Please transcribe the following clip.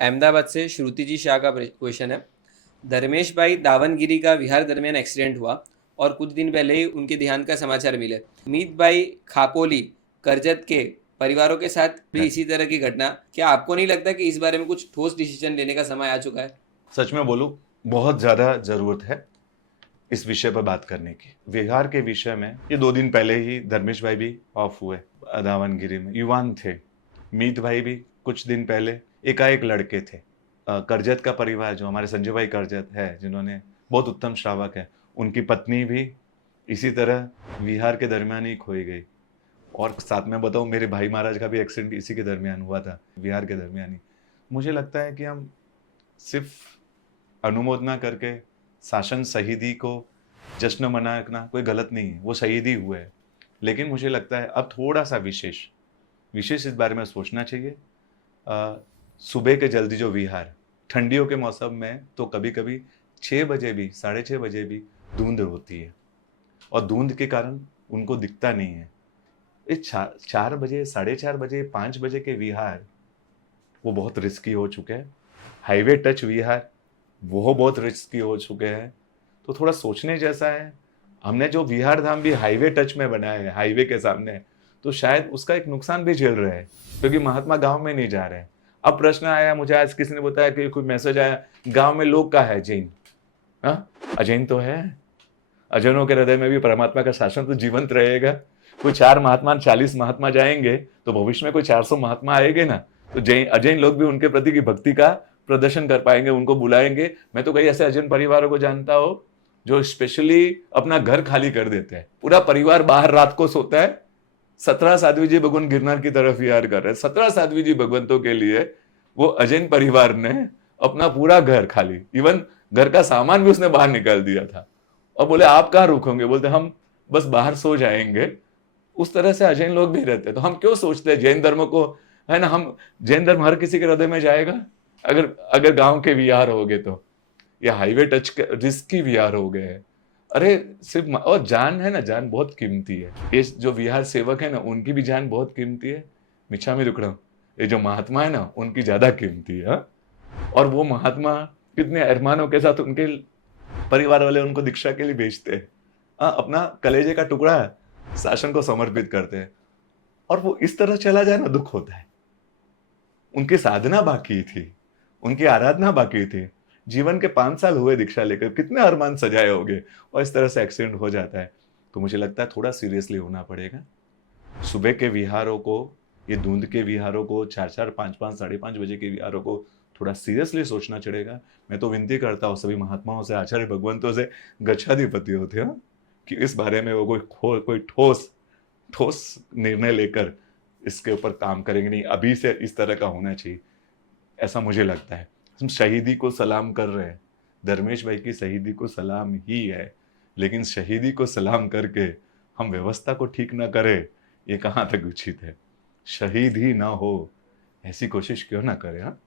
अहमदाबाद से श्रुति जी शाह का क्वेश्चन है। धर्मेश भाई दावनगिरी का विहार दरमियान एक्सीडेंट हुआ और कुछ दिन पहले ही उनके देहांत का समाचार मिले। मीत भाई खापोली करजत के परिवारों के साथ भी इसी तरह की घटना, क्या आपको नहीं लगता कि इस बारे में कुछ ठोस डिसीजन लेने का समय आ चुका है? सच में बोलूं, बहुत ज्यादा जरूरत है इस विषय पर बात करने की। विहार के विषय में ये 2 दिन पहले ही धर्मेश भाई भी ऑफ हुए। दावनगिरी में युवान थे। मीत भाई भी कुछ दिन पहले एकाएक लड़के थे। करजत का परिवार, जो हमारे संजय भाई करजत है, जिन्होंने बहुत उत्तम श्रावक है, उनकी पत्नी भी इसी तरह विहार के दरमियान ही खोई गई। और साथ में बताऊं, मेरे भाई महाराज का भी एक्सीडेंट इसी के दरमियान हुआ था, विहार के दरमियान ही। मुझे लगता है कि हम सिर्फ अनुमोदना करके शासन शहीदी को जश्न मनाना कोई गलत नहीं है, वो शहीदी हुए हैं। लेकिन मुझे लगता है अब थोड़ा सा विशेष इस बारे में सोचना चाहिए। सुबह के जल्दी जो विहार, ठंडियों के मौसम में तो कभी कभी 6 बजे भी, 6:30 बजे भी धुंध होती है और धुंध के कारण उनको दिखता नहीं है। इस 4 बजे, 4:30 बजे, 5 बजे के विहार वो बहुत रिस्की हो चुके हैं। हाईवे टच विहार वो बहुत रिस्की हो चुके हैं। तो थोड़ा सोचने जैसा है। हमने जो विहार धाम भी हाईवे टच में बनाया है, हाईवे के सामने, तो शायद उसका एक नुकसान भी झेल रहे हैं, क्योंकि महात्मा गांव में नहीं जा रहे हैं। अब प्रश्न आया, मुझे आज किसी ने बताया कि कोई मैसेज आया, गांव में लोग का है जैन, अजैन तो है। अजैनों के हृदय में भी परमात्मा का शासन तो जीवंत रहेगा। कोई 4 महात्मा, 40 महात्मा जाएंगे तो भविष्य में कोई 400 महात्मा आएंगे ना, तो जैन अजैन लोग भी उनके प्रति की भक्ति का प्रदर्शन कर पाएंगे, उनको बुलाएंगे। मैं तो कई ऐसे अजैन परिवारों को जानता हूं जो स्पेशली अपना घर खाली कर देते हैं, पूरा परिवार बाहर रात को सोता है। 17 साध्वी जी भगवान गिरनार की तरफ विहार कर रहे हैं। 17 साध्वी जी भगवंतों के लिए वो अजैन परिवार ने अपना पूरा घर खाली, इवन घर का सामान भी उसने बाहर निकाल दिया था। और बोले आप कहाँ रुकोगे? बोलते हम बस बाहर सो जाएंगे। उस तरह से अजैन लोग भी रहते हैं। तो हम क्यों सोचते हैं जैन धर्म को, है ना, हम जैन धर्म हर किसी के हृदय में जाएगा अगर अगर गांव के विहार हो गए तो, या हाईवे टच के रिस्की विहार हो गए। अरे सिर्फ और जान है ना, जान बहुत कीमती है। ये जो विहार सेवक है ना, उनकी भी जान बहुत कीमती है। मिच्छामी दुक्कड़म, ये जो महात्मा है ना, उनकी ज्यादा कीमती है। और वो महात्मा कितने अरमानों के साथ उनके परिवार वाले उनको दीक्षा के लिए भेजते हैं। अपना कलेजे का टुकड़ा शासन को समर्पित करते हैं, और वो इस तरह चला जाए ना, दुख होता है। उनकी साधना बाकी थी, उनकी आराधना बाकी थी। जीवन के 5 साल हुए दीक्षा लेकर, कितने अरमान सजाए होंगे, और इस तरह से एक्सीडेंट हो जाता है। तो मुझे लगता है थोड़ा सीरियसली होना पड़ेगा। सुबह के विहारों को, ये धुंध के विहारों को, 4-4, 5-5, 5:30 बजे के विहारों को थोड़ा सीरियसली सोचना चलेगा। मैं तो विनती करता हूँ सभी महात्माओं से, आचार्य भगवंतों से, गच्छाधिपति होते हैं, कि इस बारे में वो कोई ठोस निर्णय लेकर इसके ऊपर काम करेंगे। नहीं, अभी से इस तरह का होना चाहिए, ऐसा मुझे लगता है। हम शहीदी को सलाम कर रहे हैं, धर्मेश भाई की शहीदी को सलाम ही है, लेकिन शहीदी को सलाम करके हम व्यवस्था को ठीक ना करें, ये कहाँ तक उचित है? शहीद ही ना हो ऐसी कोशिश क्यों ना करें? हाँ।